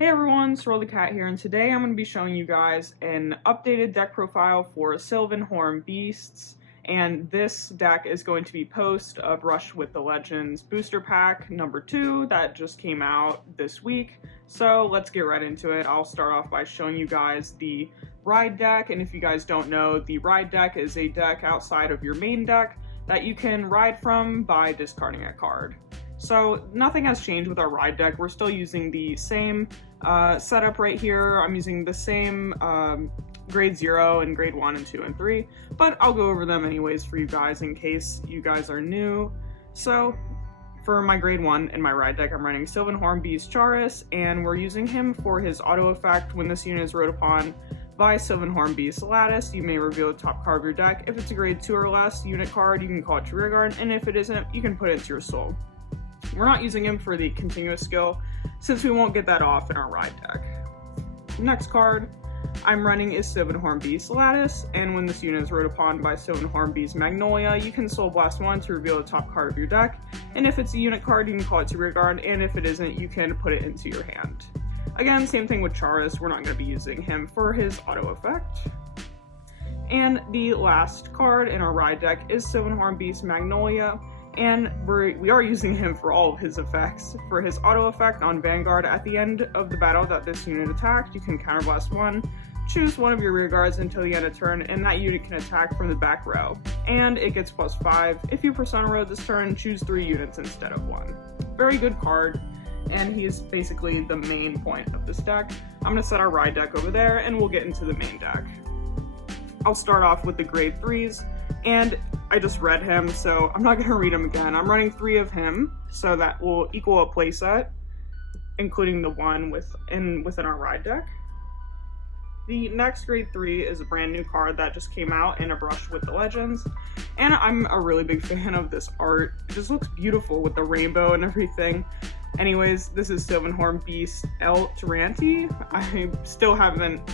Hey everyone, SwirlTheCat here, and today I'm going to be showing you guys an updated deck profile for Sylvanhorn beasts, and this deck is going to be post a Brush with the Legends booster pack number 2 that just came out this week. So let's get right into it. I'll start off by showing you guys the Ride deck, and if you guys don't know, the Ride deck is a deck outside of your main deck that you can ride from by discarding a card. So nothing has changed with our Ride deck. We're still using the same setup right here. I'm using the same grade 0 and grade 1 and 2 and 3, but I'll go over them anyways for you guys in case you guys are new. So for my grade 1 in my Ride deck, I'm running Sylvanhorn Beast Charis, and we're using him for his auto effect. When this unit is rode upon by Sylvanhorn Beast Lattice, you may reveal the top card of your deck. If it's a grade 2 or less unit card, you can call it to rearguard, and if it isn't, you can put it into your soul. We're not using him for the continuous skill, since we won't get that off in our Ride deck. Next card I'm running is Sylvanhorn Beast Lattice, and when this unit is rode upon by Sylvanhorn Beast Magnolia, you can Soul Blast 1 to reveal the top card of your deck, and if it's a unit card, you can call it to rearguard, and if it isn't, you can put it into your hand. Again, same thing with Charis, we're not going to be using him for his auto effect. And the last card in our Ride deck is Sylvanhorn Beast Magnolia, and we are using him for all of his effects. For his auto effect on Vanguard, at the end of the battle that this unit attacked, you can counterblast 1, choose one of your rear guards until the end of turn, and that unit can attack from the back row. And it gets +5. If you Persona Road this turn, choose 3 units instead of 1. Very good card, and he's basically the main point of this deck. I'm going to set our Ride deck over there, and we'll get into the main deck. I'll start off with the grade 3s, and I just read him, so I'm not going to read him again. I'm running 3 of him, so that will equal a playset, including the one within our Ride deck. The next grade 3 is a brand new card that just came out in a Brush with the Legends, and I'm a really big fan of this art. It just looks beautiful with the rainbow and everything. Anyways, this is Sylvanhorn Beast Torante. I still haven't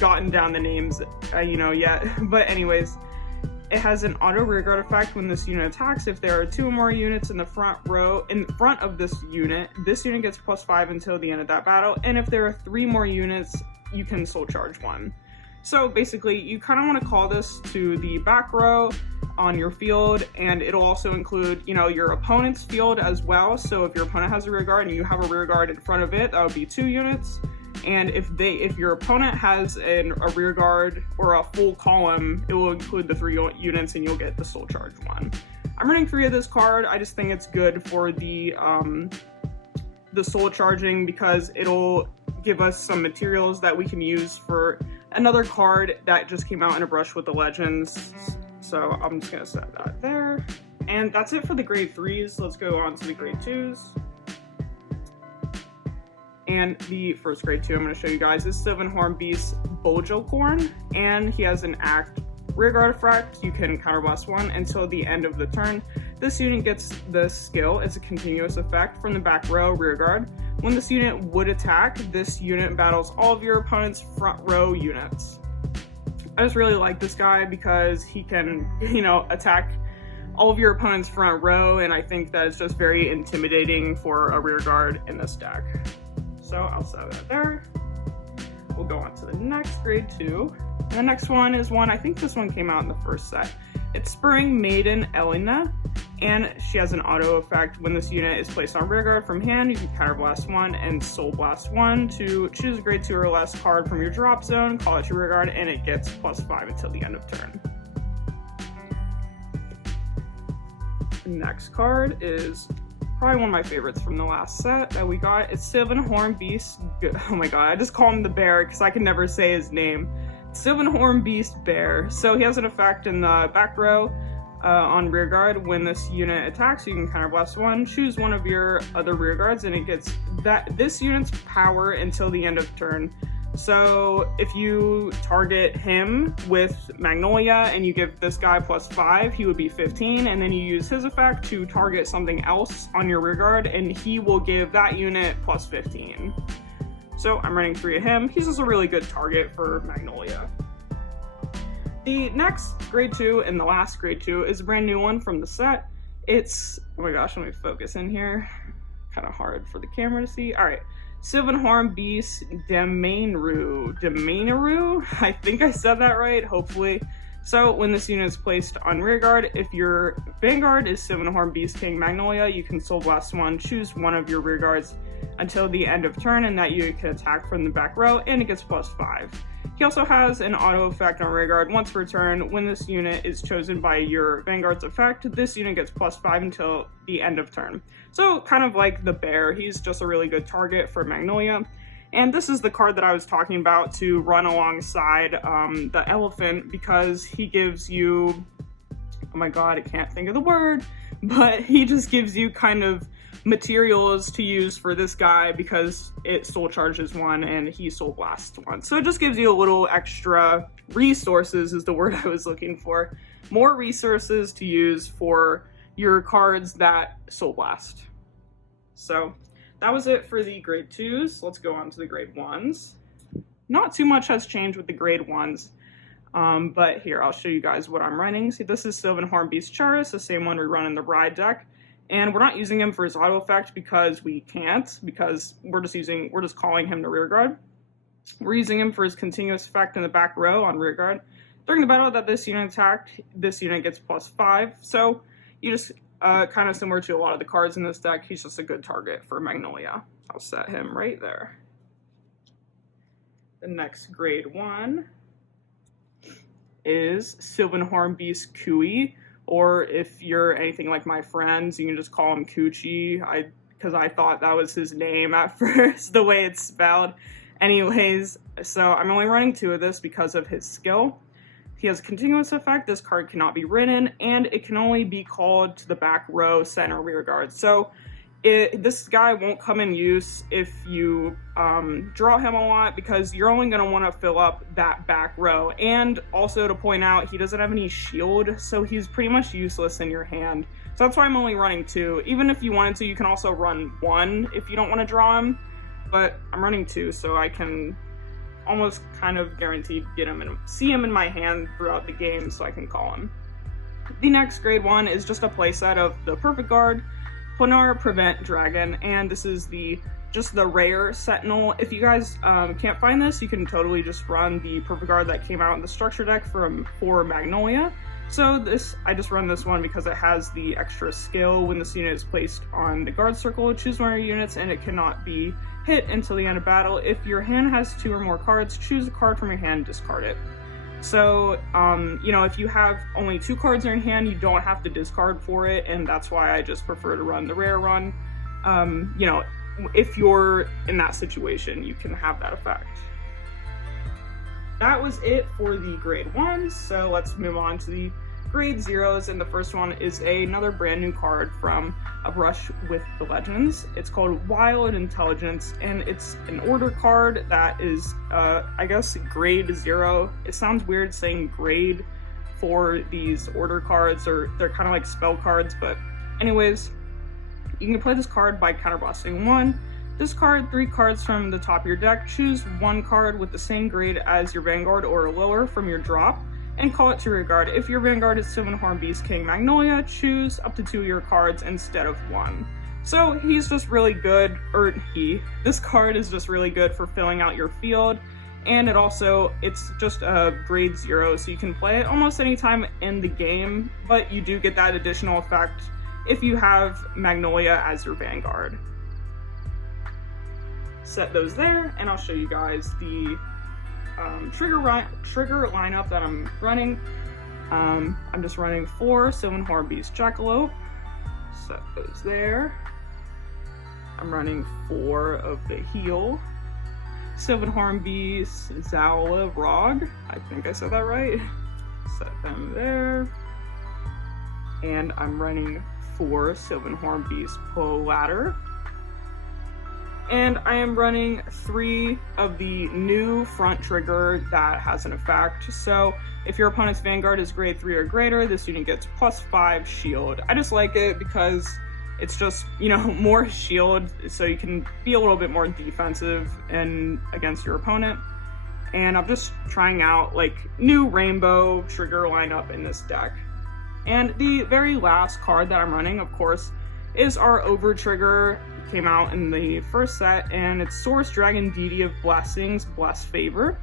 gotten down the names yet, but anyways, it has an auto rearguard effect when this unit attacks. If there are 2 or more units in the front row in front of this unit gets +5 until the end of that battle, and if there are 3 more units, you can soul charge 1. So basically, you kind of want to call this to the back row on your field, and it'll also include, your opponent's field as well. So if your opponent has a rearguard and you have a rearguard in front of it, that would be 2 units. And if your opponent has a rearguard or a full column, it will include the 3 units and you'll get the soul charge 1. I'm running 3 of this card. I just think it's good for the soul charging because it'll give us some materials that we can use for another card that just came out in a Brush with the Legends. So I'm just gonna set that there. And that's it for the grade 3s. Let's go on to the grade 2s. And the first grade 2 I'm going to show you guys is Sylvanhorn Beast Bogelcorn, and he has an act rearguard effect. You can counterblast 1 until the end of the turn. This unit gets the skill. It's a continuous effect from the back row rearguard. When this unit would attack, this unit battles all of your opponent's front row units. I just really like this guy because he can, attack all of your opponent's front row, and I think that it's just very intimidating for a rearguard in this deck. So I'll set that there. We'll go on to the next grade 2. And the next one is I think this one came out in the first set. It's Spurring Maiden Elena, and she has an auto effect. When this unit is placed on rearguard from hand, you can counterblast 1 and soul blast 1 to choose a grade 2 or less card from your drop zone, call it to rearguard, and it gets +5 until the end of turn. The next card is probably one of my favorites from the last set that we got. It's Sylvanhorn Beast. Oh my god, I just call him the bear because I can never say his name. Sylvanhorn Beast Bear. So he has an effect in the back row on rearguard. When this unit attacks, you can counterblast 1, choose one of your other rearguards, and it gets this unit's power until the end of turn. So if you target him with Magnolia and you give this guy +5, he would be 15, and then you use his effect to target something else on your rearguard, and he will give that unit +15. So I'm running 3 of him. He's just a really good target for Magnolia. The next grade 2 and the last grade 2 is a brand new one from the set. It's, oh my gosh, let me focus in here. kind of hard for the camera to see. All right, Sylvanhorn Beast Demainru. I think I said that right, hopefully. So when this unit is placed on rearguard, if your Vanguard is Sylvanhorn Beast King Magnolia, you can Soul Blast 1, choose one of your rearguards until the end of turn, and that unit can attack from the back row, and it gets +5. He also has an auto effect on rearguard once per turn. When this unit is chosen by your Vanguard's effect, this unit gets +5 until the end of turn. So kind of like the bear, he's just a really good target for Magnolia. And this is the card that I was talking about to run alongside the elephant, because he gives you, oh my god, I can't think of the word, but he just gives you kind of materials to use for this guy because it soul charges 1 and he soul blasts 1. So it just gives you a little extra resources is the word I was looking for. More resources to use for your cards that soul blast. So that was it for the grade 2s. Let's go on to the grade 1s. Not too much has changed with the grade 1s, but here, I'll show you guys what I'm running. See, this is Sylvanhorn Beast Charis, the same one we run in the Ride deck. And we're not using him for his auto effect because we can't, because we're just calling him to rearguard. We're using him for his continuous effect in the back row on rearguard. During the battle that this unit attacked, this unit gets +5. So you just kind of similar to a lot of the cards in this deck, he's just a good target for Magnolia. I'll set him right there. The next grade 1 is Sylvanhorn Beast Kui, or if you're anything like my friends, you can just call him Coochie, because I thought that was his name at first, the way it's spelled. Anyways, so I'm only running 2 of this because of his skill. He has a continuous effect, this card cannot be written, and it can only be called to the back row, center, rear guard. So this guy won't come in use if you draw him a lot, because you're only going to want to fill up that back row. And also to point out, he doesn't have any shield, so he's pretty much useless in your hand. So that's why I'm only running 2. Even if you wanted to, you can also run 1 if you don't want to draw him, but I'm running 2, so I can almost kind of guaranteed get him and see him in my hand throughout the game, so I can call him. The next grade 1 is just a playset of the Perfect Guard, Planar Prevent Dragon, and this is just the rare Sentinel. If you guys can't find this, you can totally just run the Perfect Guard that came out in the structure deck for Magnolia. So I just run this one because it has the extra skill. When this unit is placed on the guard circle, choose one of your units and it cannot be hit until the end of battle. If your hand has 2 or more cards, choose a card from your hand, discard it. So, if you have only 2 cards in your hand, you don't have to discard for it, and that's why I just prefer to run the rare run. If you're in that situation, you can have that effect. That was it for the grade 1s, so let's move on to the grade 0s, and the first one is another brand new card from A Brush with the Legends. It's called Wild Intelligence, and it's an order card that is, I guess, grade 0. It sounds weird saying grade for these order cards, or they're kind of like spell cards, but anyways, you can play this card by counterblasting 1. Discard 3 cards from the top of your deck, choose 1 card with the same grade as your Vanguard or lower from your drop, and call it to your guard. If your Vanguard is Sylvanhorn Beast King Magnolia, choose up to 2 of your cards instead of 1. So he's just really good, this card is just really good for filling out your field, and it's just a grade 0, so you can play it almost anytime in the game, but you do get that additional effect if you have Magnolia as your Vanguard. Set those there, and I'll show you guys the trigger lineup that I'm running. I'm just running 4 Sylvanhorn Beast Jackalope. Set those there. I'm running 4 of the Heal. Sylvanhorn Beast Zala Rog. I think I said that right. Set them there. And I'm running 4 Sylvanhorn Beast Pull Ladder. And I am running 3 of the new front trigger that has an effect. So if your opponent's Vanguard is grade 3 or greater, this unit gets +5 shield. I just like it because it's just, more shield, so you can be a little bit more defensive against your opponent. And I'm just trying out new rainbow trigger lineup in this deck. And the very last card that I'm running, of course, is our over trigger. Came out in the first set, and it's Source Dragon Deity of Blessings, Bless Favor.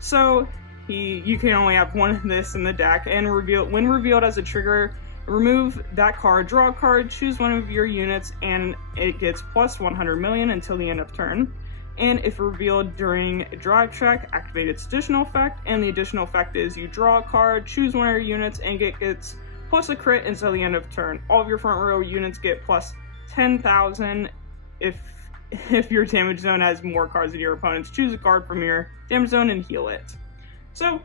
So you can only have one of this in the deck, and when revealed as a trigger, remove that card, draw a card, choose one of your units, and it gets plus 100 million until the end of turn. And if revealed during a drive check, activate its additional effect, and the additional effect is you draw a card, choose one of your units, and it gets plus a crit until the end of turn. All of your front row units get plus 10,000 if your damage zone has more cards than your opponents. Choose a card from your damage zone and heal it. So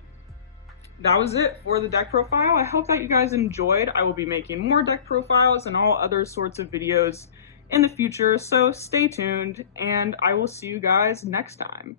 that was it for the deck profile. I hope that you guys enjoyed. I will be making more deck profiles and all other sorts of videos in the future, so stay tuned, and I will see you guys next time.